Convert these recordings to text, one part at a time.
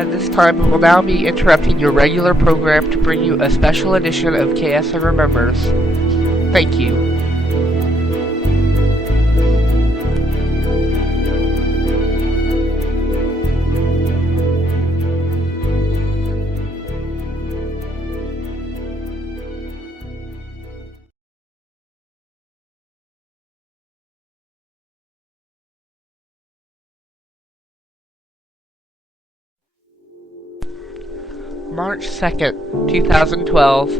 At this time, we will now be interrupting your regular program to bring you a special edition of KSN Remembers. Thank you. March 2nd, 2012.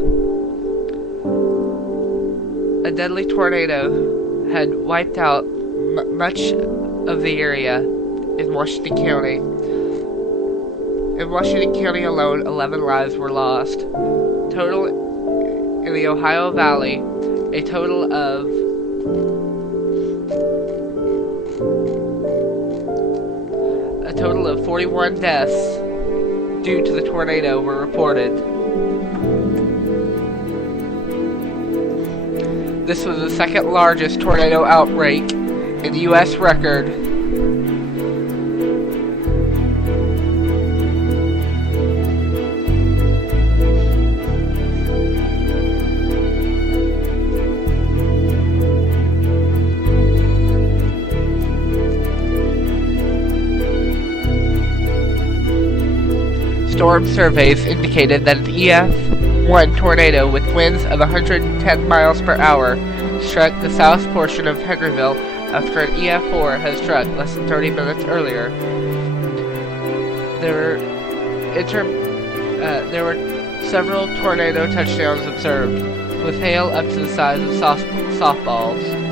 A deadly tornado had wiped out much of the area in Washington County. In Washington County alone, 11 lives were lost. Total in the Ohio Valley, a total of 41 deaths due to the tornado were reported. This was the second largest tornado outbreak in the U.S. record. Storm surveys indicated that an EF1 tornado with winds of 110 miles per hour struck the south portion of Henryville after an EF4 had struck less than 30 minutes earlier. There were several tornado touchdowns observed, with hail up to the size of softballs.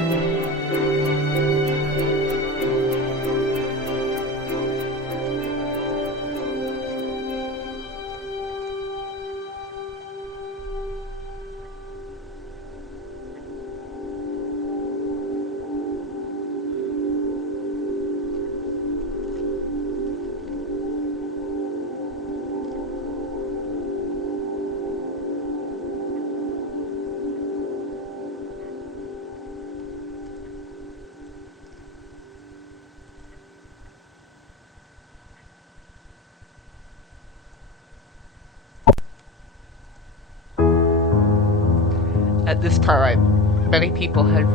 At this time, many people had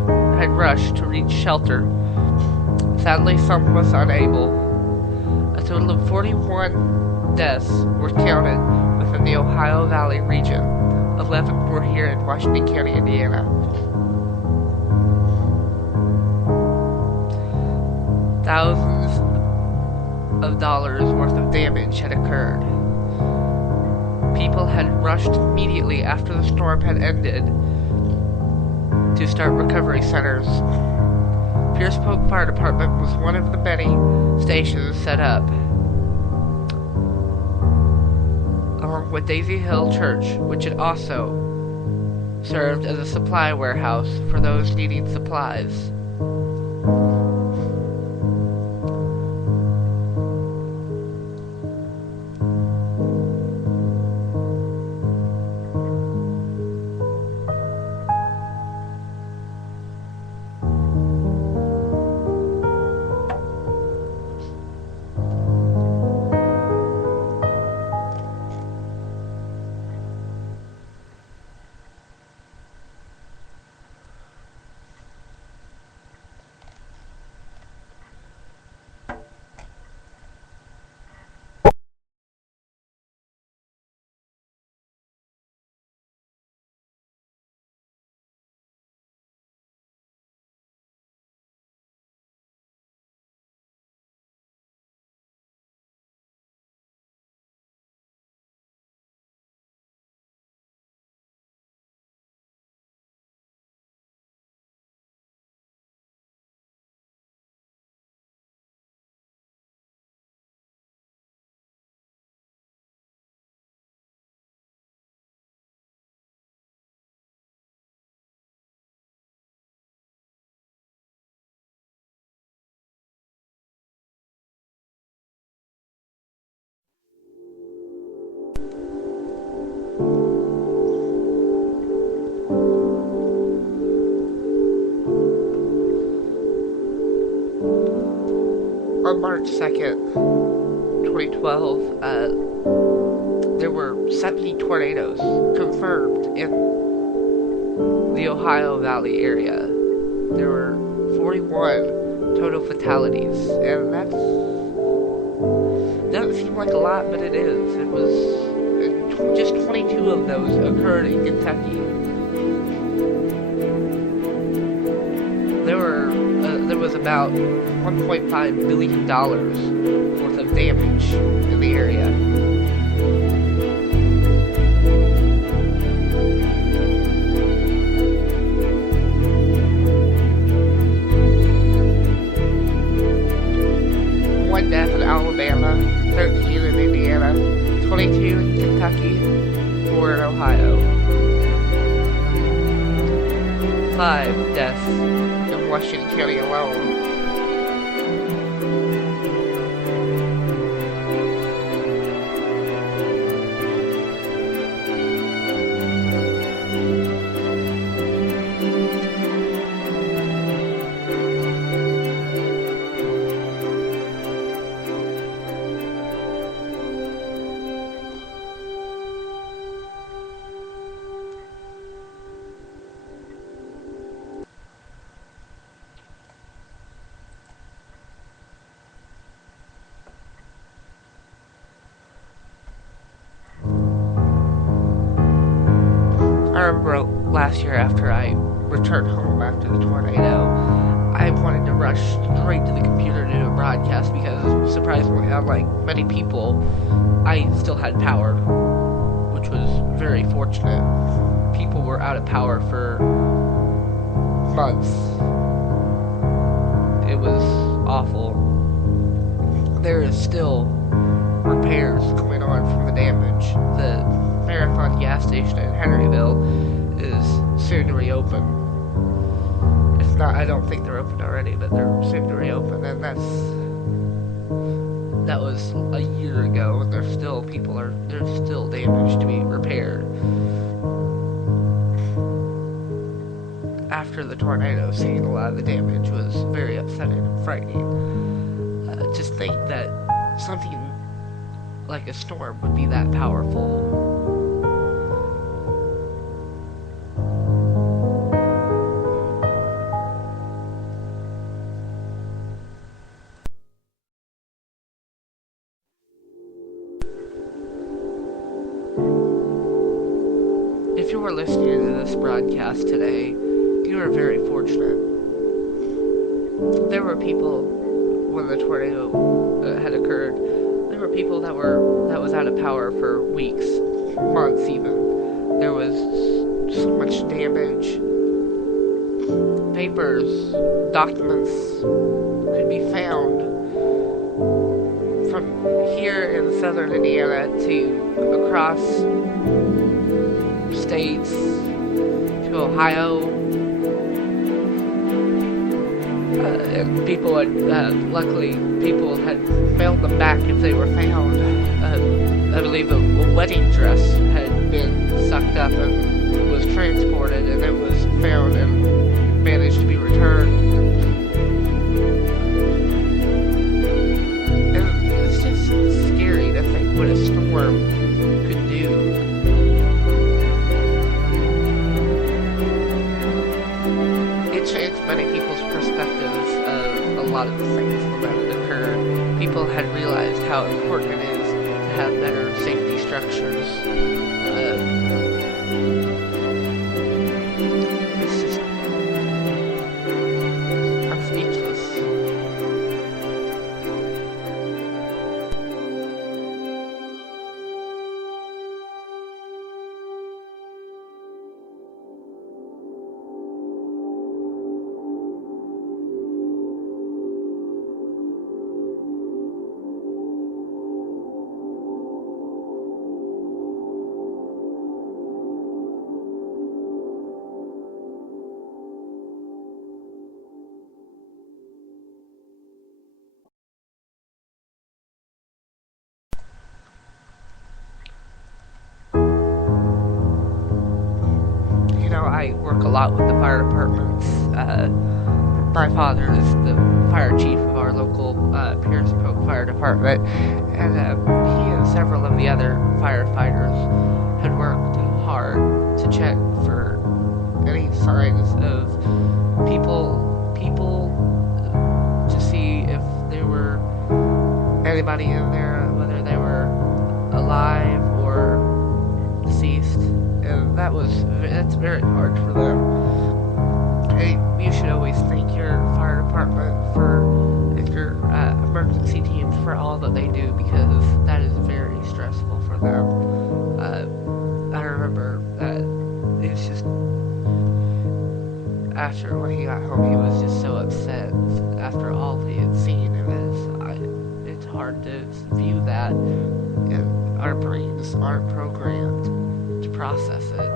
rushed to reach shelter. Sadly, some was unable. A total of 41 deaths were counted within the Ohio Valley region. 11 were here in Washington County, Indiana. Thousands of dollars worth of damage had occurred. People had rushed immediately after the storm had ended to start recovery centers. Pierce Polk Fire Department was one of the many stations set up, along with Daisy Hill Church, which had also served as a supply warehouse for those needing supplies. On March 2nd, 2012, there were 70 tornadoes confirmed in the Ohio Valley area. There were 41 total fatalities, and that doesn't seem like a lot, but it is. It was just 22 of those occurred in Kentucky. There was about $1.5 billion worth of damage in the area. One death in Alabama, 13 in Indiana, 22 in Kentucky, 4 in Ohio. 5 deaths in Washington County alone. I remember last year after I returned home after the tornado, I wanted to rush straight to the computer to do a broadcast because, surprisingly, unlike many people, I still had power, which was very fortunate. People were out of power for months. It was awful. There is still repairs going on from the damage. The Marathon gas station in Henryville is soon to reopen. If not, I don't think they're open already, but they're soon to reopen, and that was a year ago, and there's still damage to be repaired. After the tornado, seeing a lot of the damage was very upsetting and frightening. Just think that something like a storm would be that powerful. If you are listening to this broadcast today, you are very fortunate. There were people, when the tornado had occurred, there were people that was out of power for weeks, months even. There was so much damage. Papers, documents could be found from here in southern Indiana to across states to Ohio. And people had, luckily, people had mailed them back if they were found. I believe a wedding dress had been sucked up and was transported, and it was found and managed to be returned. And it's just scary to think what a storm could do. It changed many people's perspectives of a lot of the things that had occurred. People had realized how important it is to have better safety structures. It's just, I'm speechless. I work a lot with the fire departments. My father is the fire chief of our local local Pierce Polk Fire Department, and he and several of the other firefighters had worked hard to check for any signs of people to see if there were anybody in there, whether they were alive or deceased, and that's very hard for them. Hey, you should always thank your fire department and your emergency teams for all that they do, because that is very stressful for them. I remember it's just after when he got home, he was just so upset after all he had seen, and it's hard to view that, and our brains aren't programmed to process it.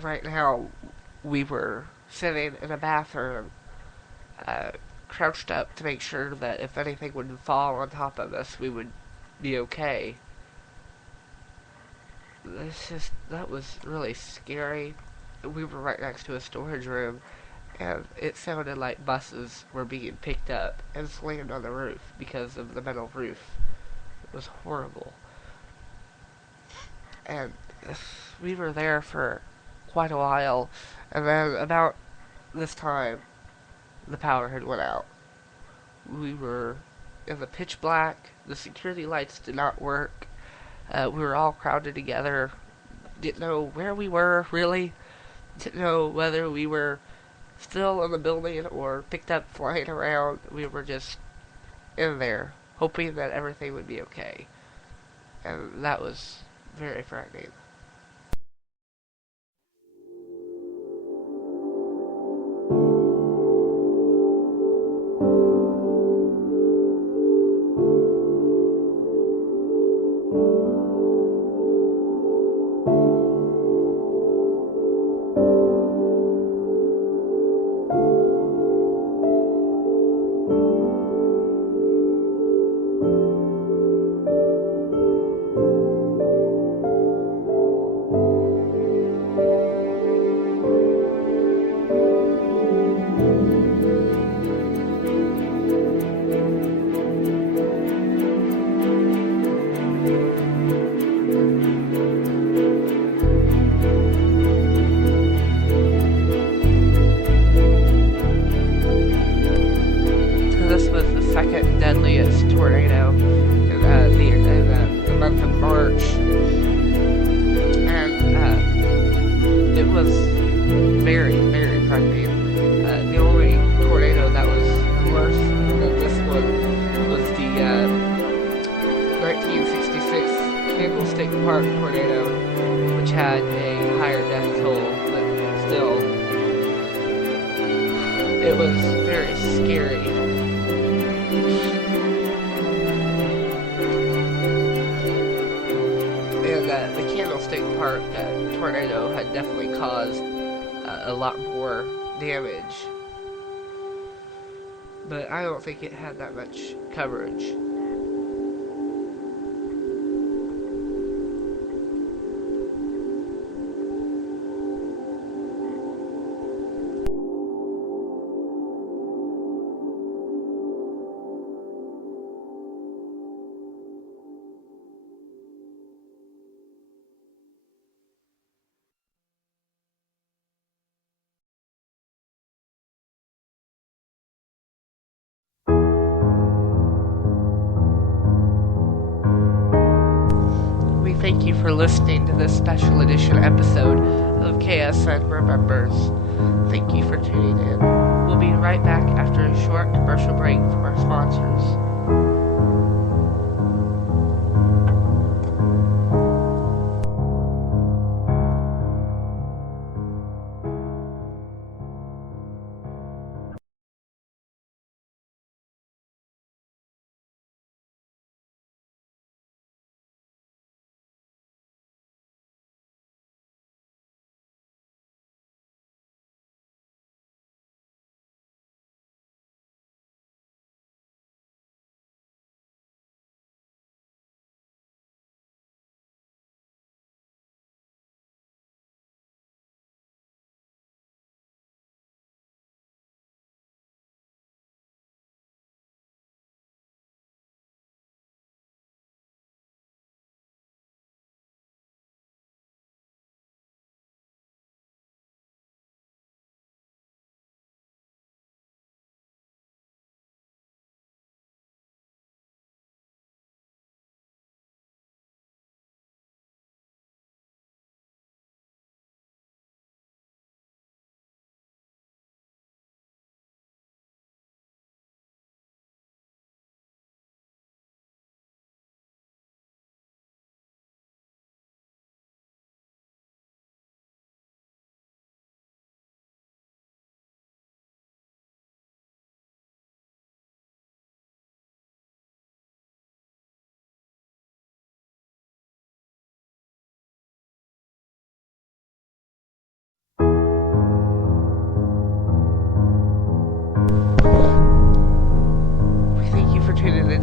Right now, we were sitting in a bathroom, uh, crouched up to make sure that if anything would fall on top of us, we would be okay. That was really scary. We were right next to a storage room, and it sounded like buses were being picked up and slammed on the roof because of the metal roof. It was horrible. And we were there for quite a while, and then about this time, the power had went out. We were in the pitch black. The security lights did not work. We were all crowded together. Didn't know where we were, really. Didn't know whether we were still in the building or picked up flying around. We were just in there, hoping that everything would be okay. And that was very frightening. This was the second deadliest tornado in the month of March, and it was very, very frightening. The only tornado that was worse than this one was the 1966 Candlestick Park tornado, which had a higher death toll, but still, it was very scary. And the Candlestick Park tornado had definitely caused a lot more damage, but I don't think it had that much coverage. Thank you for listening to this special edition episode of KSN Remembers. Thank you for tuning in. We'll be right back after a short commercial break from our sponsors.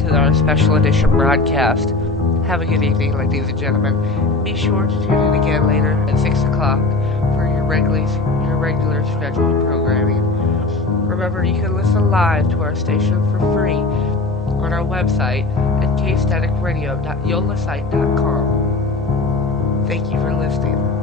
to our special edition broadcast. Have a good evening, ladies and gentlemen. Be sure to tune in again later at 6 o'clock for your regular scheduled programming. Remember, you can listen live to our station for free on our website at kstaticradio.yolasite.com. Thank you for listening.